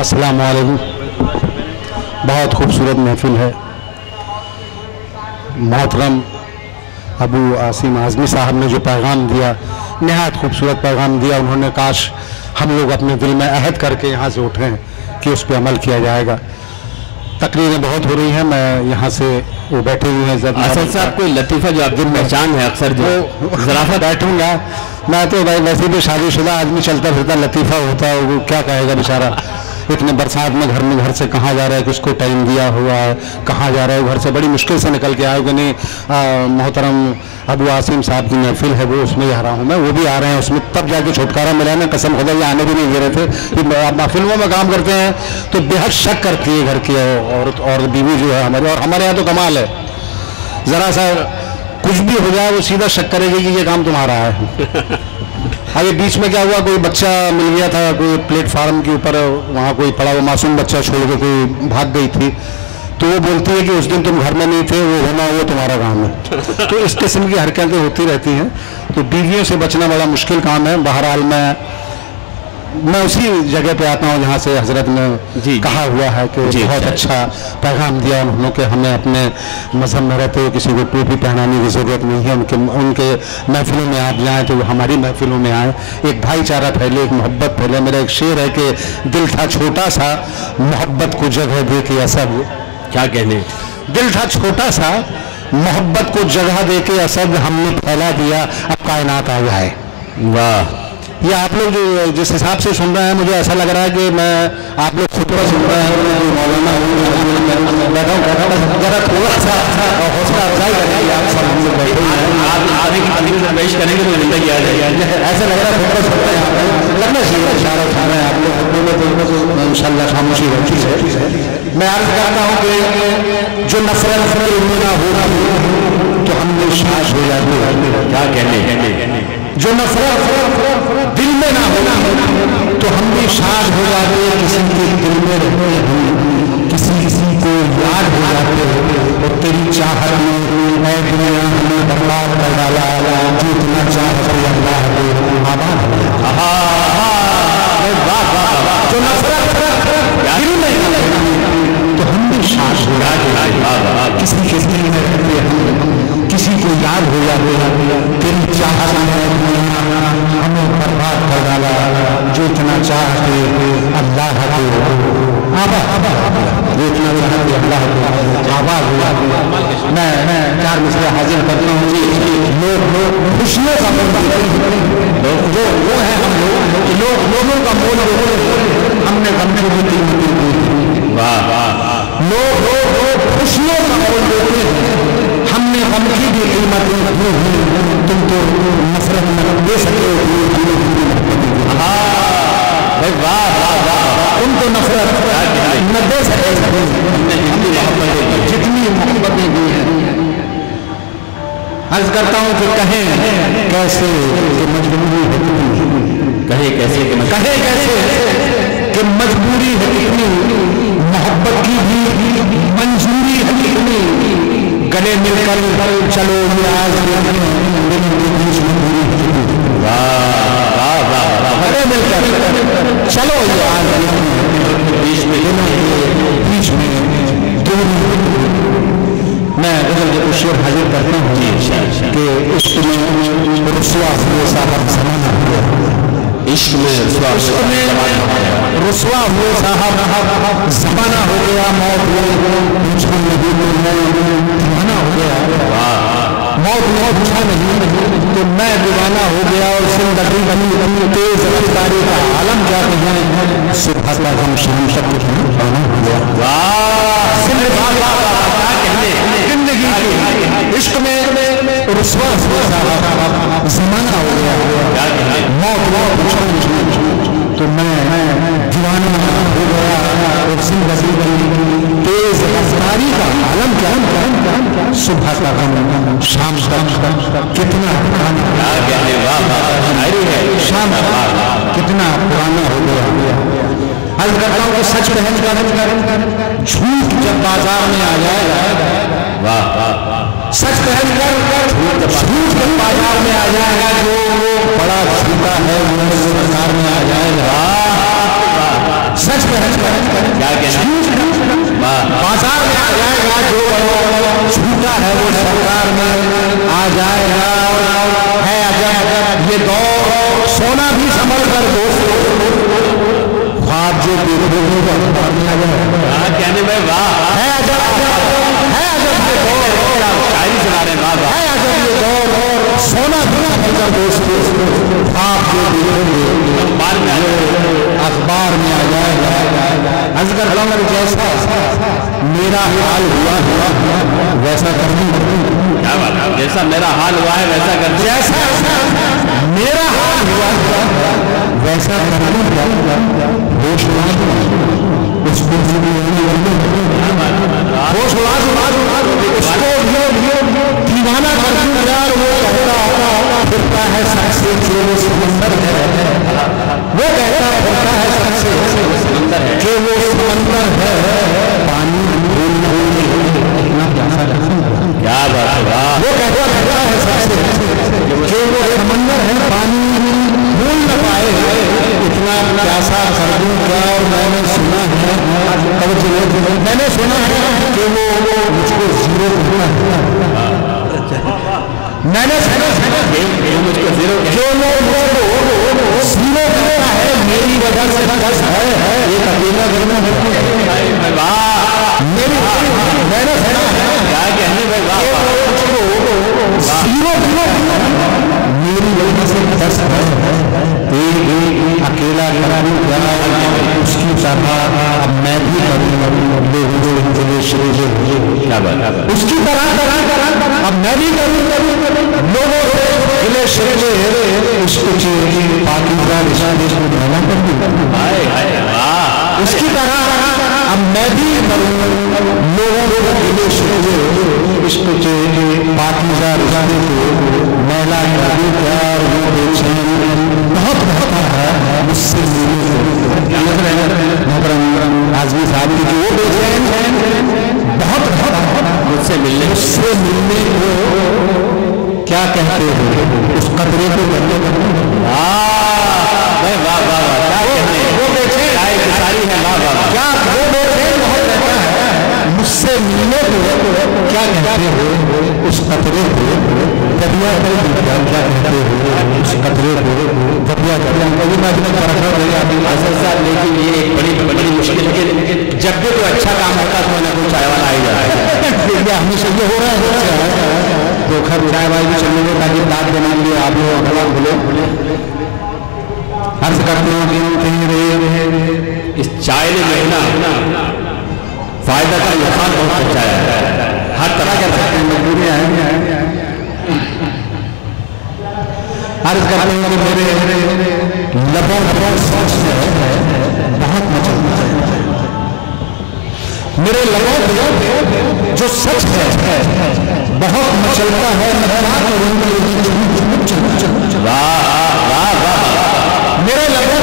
السلام علیکم. بہت خوبصورت محفل ہے. محترم ابو عاصم اعظمی صاحب نے جو پیغام دیا, نہایت خوبصورت پیغام دیا. انہوں نے کاش ہم لوگ اپنے دل میں عہد کر کے یہاں سے اٹھیں کہ اس پہ عمل کیا جائے گا. تقریریں بہت ہو رہی ہیں, میں یہاں سے وہ بیٹھے ہوئے ہیں. اسد صاحب کوئی لطیفہ جو آپ دن پہچان ہے اکثر جو ذرافت بیٹھوں گا میں تو بھائی ویسے بھی شادی شدہ آدمی چلتا پھرتا لطیفہ ہوتا ہے, وہ کیا کہے گا بیچارہ. اتنے برسات میں گھر سے کہاں جا رہا ہے, کس کو ٹائم دیا ہوا ہے, کہاں جا رہا ہے, گھر سے بڑی مشکل سے نکل کے آئے کہ نہیں. محترم ابو عاصم صاحب کی محفل ہے وہ, اس میں جا رہا ہوں میں, وہ بھی آ رہے ہیں اس میں. تب جا کے چھٹکارا ملا نا, قسم خدا یہ آنے بھی نہیں دے رہے تھے. آپ فلموں میں کام کرتے ہیں تو بے حد شک کرتی ہے گھر کی عورت اور بیوی جو ہے ہماری. اور ہمارے یہاں تو کمال ہے, ذرا سا کچھ بھی ہو جائے وہ سیدھا شک کرے گی کہ یہ کام تمہارا ہے. ہاں یہ بیچ میں کیا ہوا, کوئی بچہ مل گیا تھا کوئی پلیٹ فارم کے اوپر, وہاں کوئی پڑا ہوا معصوم بچہ چھوڑ کے کوئی بھاگ گئی تھی, تو وہ بولتی ہے کہ اس دن تم گھر میں نہیں تھے, وہ ہونا وہ تمہارا کام ہے. تو اس قسم کی حرکتیں ہوتی رہتی ہیں. تو بیویوں سے بچنا بڑا مشکل کام ہے. بہرحال میں اسی جگہ پہ آتا ہوں جہاں سے حضرت نے کہا ہوا ہے کہ بہت اچھا پیغام دیا انہوں نے کہ ہمیں اپنے مذہب میں رہتے ہوئے کسی کو ٹوپی پہنانے کی ضرورت نہیں ہے. ان کے محفلوں میں آپ جائیں تو وہ ہماری محفلوں میں آئیں. ایک بھائی چارہ پھیلے, ایک محبت پھیلے. میرا ایک شعر ہے کہ دل تھا چھوٹا سا محبت کو جگہ دے کے اسد. کیا کہنے, دل تھا چھوٹا سا محبت کو جگہ دے کے اسد, ہم نے پھیلا دیا اب کائنات آ جائے. واہ. یہ آپ لوگ جو جس حساب سے سن رہے ہیں مجھے ایسا لگ رہا ہے کہ میں آپ لوگ خطبہ سن رہے ہیں. مولانا ذرا تھوڑا سا حوصلہ افزائی کریں. آپ سب ہم لوگ بیٹھے ہیں پیش کریں گے تو زندگی آ جائے. ایسا لگ رہا ہے خطبہ سن رہے ہیں, لگنا چاہیے اشارہ اٹھا رہے ہیں آپ لوگ. ان شاء اللہ خاموشی رکھی ہے. میں عرض کرتا ہوں کہ جو نفرت نہ ہو تو ہم نے شاش ہو جاتے ہیں. کیا کہنے, جو نفرت دل میں نہ ہونا تو ہم بھی شاد ہو جاتے ہیں. کسی کے دل میں رہتے ہیں, کسی کو یاد ہو جاتے ہیں. اور تیری چاہت میں اے دنیا ہمیں برباد کر ڈالا, جو اتنا چاہتے اللہ کو آباد ہو جاتا. جو نفرت دل میں تو ہم بھی شاد ہو جاتے ہیں. کسی کے دل میں رہتے ہیں, کسی کو یاد ہو جاتے ہیں. تیری چاہت میں ہمیں برباد کر ڈالا, جو اتنا چاہتے اللہ کو آباد, جو اتنا چاہتے اللہ کو آباد ہوا. میں چار مسئلے حاضر کرتا ہوں. لوگ خوشیوں کا مول وہ ہے ہم لوگ, لوگوں کا مول ہم نے غم کو بھی قیمت. لوگ خوشیوں کا مول دیتے ہیں, ہم نے غم کی بھی قیمت. تم تو نفرت میں دے سکتے ہو, تم تو نفرت نہ دے سکتے جتنی محبتیں دی ہیں. عرض کرتا ہوں کہ کہیں کیسے کہ مجبوری ہے کتنی, کہیں کیسے کہ مجبوری ہے کتنی, محبت کی بھی منظوری ہے کتنی. گلے مل کر چلو نیاز گلے مل کر چلو بیچ میں میں غزل شعر حاضر کرتا ہوں کہ عشق میں رسوا ہوئے صاحب زمانہ ہو گیا. عشق میں رسوا ہوئے صاحب زمانہ ہو گیا. موت دیوانہ ہو گیا. موت پوچھا نہیں تو میں دیوانہ ہو گیا. اور زندگی تیز رفتاری کا عالم کیا کہیں, صبح کا غم شام تک دیوانہ ہو گیا. زندگی عشق میں رسوا ہوئے صاحب زمانہ ہو گیا. موت پوچھا نہیں تو میں دیوانہ ہو گیا. اور زندگی تیز رفتاری کا عالم کیا, صبح کا غم شام تک کتنا شام کتنا پرانا ہو گیا. عرض کرتا ہوں کہ سچ پہن کر جھوٹ جب بازار میں آ جائے گا, سچ پہن کر جھوٹ جب بازار میں آ جائے گا, جو بڑا جھوٹا ہے وہ سرکار میں آ جائے گا. سچ क्या कहना? बाजार में आ जाएगा, जो झूठा है वो सरकार में आ जाएगा। है अजब ये दौर, सोना भी संभल कर दोस्तों, ख्वाब जो देखोगे वो अखबार में आ जाएगा। क्या कहने भाई, वाह है अजब ये दौर, शायरी सुना रहे हैं, वाह वाह। है अजब ये दौर, सोना भी संभल कर दोस्तों, ख्वाब जो देखोगे अखबार में आ जाएगा। अजगर लंगर जैसा मेरा हाल हुआ वैसा कर दूं। क्या बात है, जैसा मेरा हाल हुआ है वैसा कर दूं। जैसा मेरा हाल हुआ वैसा कर दूं। होश उड़ा दूं, उसको होश उड़ा दूं, उसको दीवाना कर दूं। यार वो कहता फिरता है सबसे वो समंदर है, वो कहता फिरता है सबसे समंदर है कि वो समंदर है, पानी इतना प्यासा लगता। क्या बात है, वाह। वो कहता है सबसे कि वो समंदर है, पानी भूल न पाए, इतना प्यासा कर दूं क्या। और मैंने सुना है कि वो मुझको जीरो कहता है। मैंने सुना मुझको जीरो जो लोग जीरो कहता है मेरी वजह से बस है, एक अकेला घर में मैंने सुना है। क्या कहने भाई, वाह जीरो मेरी वजह से बस है, अकेला उसकी तरह अब मैं भी करूँगा उसकी तरह अब मैं भी करूँगा लोगों से उसको पाकिस्तान उसकी तरह अब मैं भी करूँगा लोगों इसको पाकिस्तान महिला प्यार बहुत है मुझसे आजमी साहब की वो बेचैन बहुत मुझसे मिलने को क्या कहते हो उस कतरे को करने का। वाह वाह वाह, क्या कहने, वो बेचैन सारी है, वाह वाह। क्या वो बेचैन बहुत रहता है मुझसे मिलने को क्या कहते हो उस कतरे को दरिया क्या कहते हो उस कतरे को दरिया लेकिन ये एक बड़ी मुश्किल है। जब भी कोई अच्छा काम होता है तो ना कोई चाय वाला आ ही जाता है। हमेशा ये हो रहा है धोखा चाय वाय भी चलने में ताकि दाद बना लिए आप लोग अगला बोले हर्ष करते हो इस चाय ने महीना फायदा का नुकसान बहुत पहुंचाया है, हर तरह कर सकते हैं मजबूरियां हैं। अर्ज करते हैं कि मेरे लबों सोच है बहुत मचलता है, मेरे लबों जो सच है बहुत मचलता है। मेरे लबों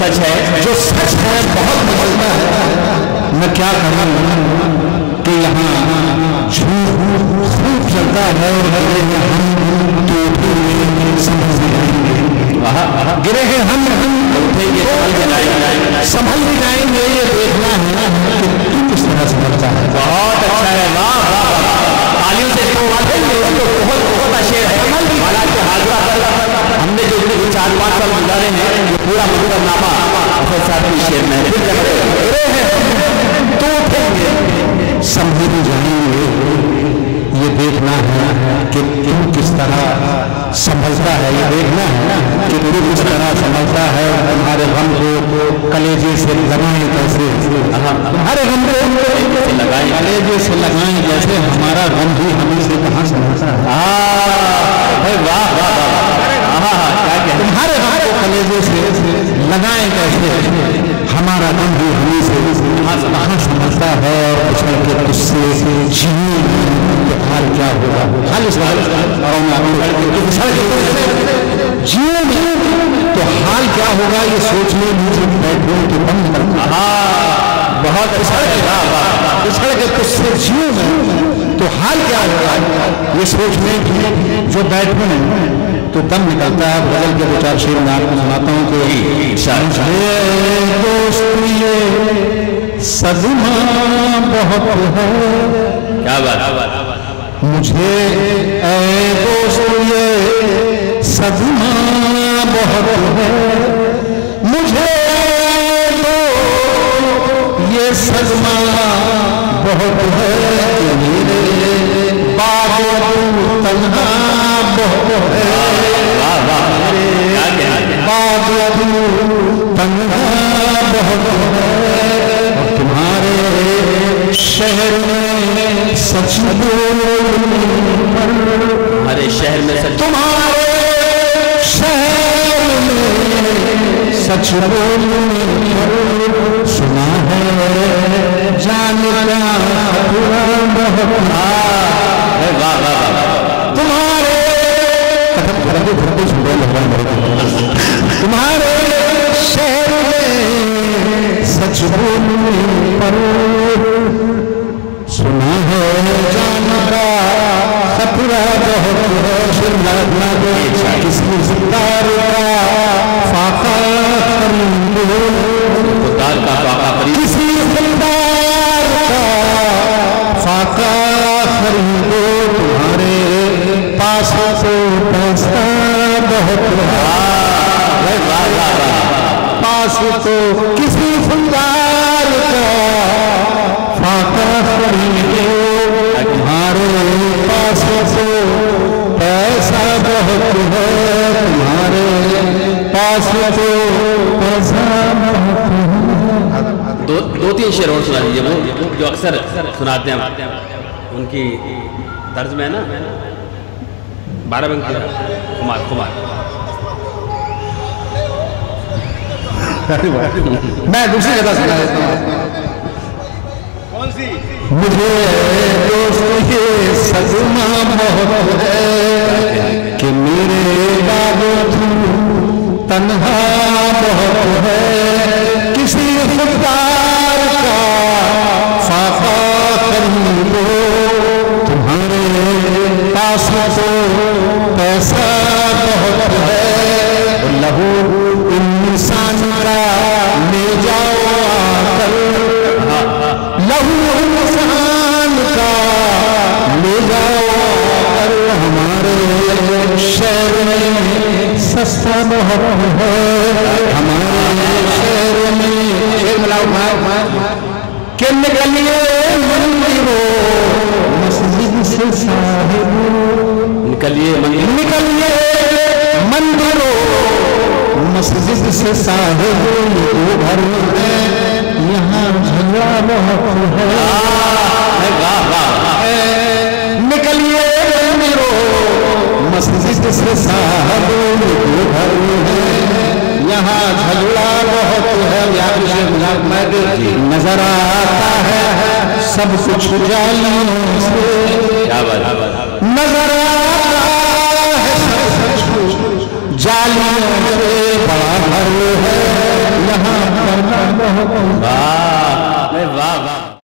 सच है जो सच है बहुत मचलता है। मैं क्या करूं कि यहाँ झूठ चलता है और गिरे हैं हम संभल भी जाएंगे। ये देखना है कि तू किस तरह संभलता है। बहुत अच्छा है, वाह वाह, तालियों से बहुत शेर है। हालांकि हमने जो 4-5 साल गुजारे हैं ये पूरा मुकदमा साहब की शेर में तो उठेंगे संभल जाएंगे। ये देखना है कि तू किस तरह संभलता है, ये देखना है कि तू किस तरह संभलता है। तुम्हारे गम को कलेजे से लगाएं कैसे, तुम्हारे गम को कलेजे से लगाएं जैसे हमारा गम भी हमें से कहाँ संभलता है। वाह वाह, तुम्हारे गम को कलेजे से लगाएं कैसे हमारा गम भी हमें से कहाँ संभलता है। और उछल के तुझसे जीने हाल क्या होगा, हाल इस जीवन में तो हाल क्या होगा ये सोचने मुझे बैठो तो बंद करना। बहुत अच्छा उछल के तुझसे जीवन में तो हाल क्या होगा ये सोचने जो बैठो तो तो दम निकलता है। गजल के 2-4 शेर मैं आपको सुनाता हूँ कि दोस्त ये सदमा बहुत है, क्या बात, मुझे ऐ दोस्त ये सदमा बहुत है, मुझे तो ये सदमा बहुत है कि मेरे बाद तन्हा बहुत है, बाद तन्हा बहुत है, और तुम्हारे शहर में सच बोलने पर, हमारे शहर में सच, तुम्हारे शहर में सच बोलने पर सुना है जान का बुरा बहुत, तुम्हारे तुम्हारे शहर में सच बोलने पर सुना है जान का खतरा बहुत है, किसी जिंदार का फाका खरीदो, किसी जिंदार का फाका खरीदो, तुम्हारे पास तो पैसा बहुत है, पास तो किसी जिंदार का फाका खरीदो, तुम्हारे पास तो पैसा बहुत है, तुम्हारे पास तो पैसा बहुत है। दो तीन शेर और सुना दीजिए, वो जो अक्सर सुनाते हैं, उनकी तर्ज में है ना, 12 बंकी कुमार मैं दूसरी जगह सुना देता हूँ। कौन सी? मुझे दोस्त ये सदमा बहुत है कि मेरे बाद तन्हा बहुत है, किसी खुददार का फाका खरीदो, तुम्हारे पास तो पैसा बहुत है, लहू इंसान का ले जाओ आकर, लहू इंसान का ले जाओ आकर, हमारे शहर में सस्ता बहुत है, हमारे शहर में शेर मिलाओ कि निकलिए मंदिरों मस्जिद से साहिबों, निकलिए मंदिरों मस्जिद से साहिबों, ये घर है यहाँ झगड़ा बहुत है, निकलिए मंदिरों मस्जिद से साहिबों, ये घर है यहाँ झगड़ा बहुत है, नजर आता है सब कुछ जालियों से, नजर आता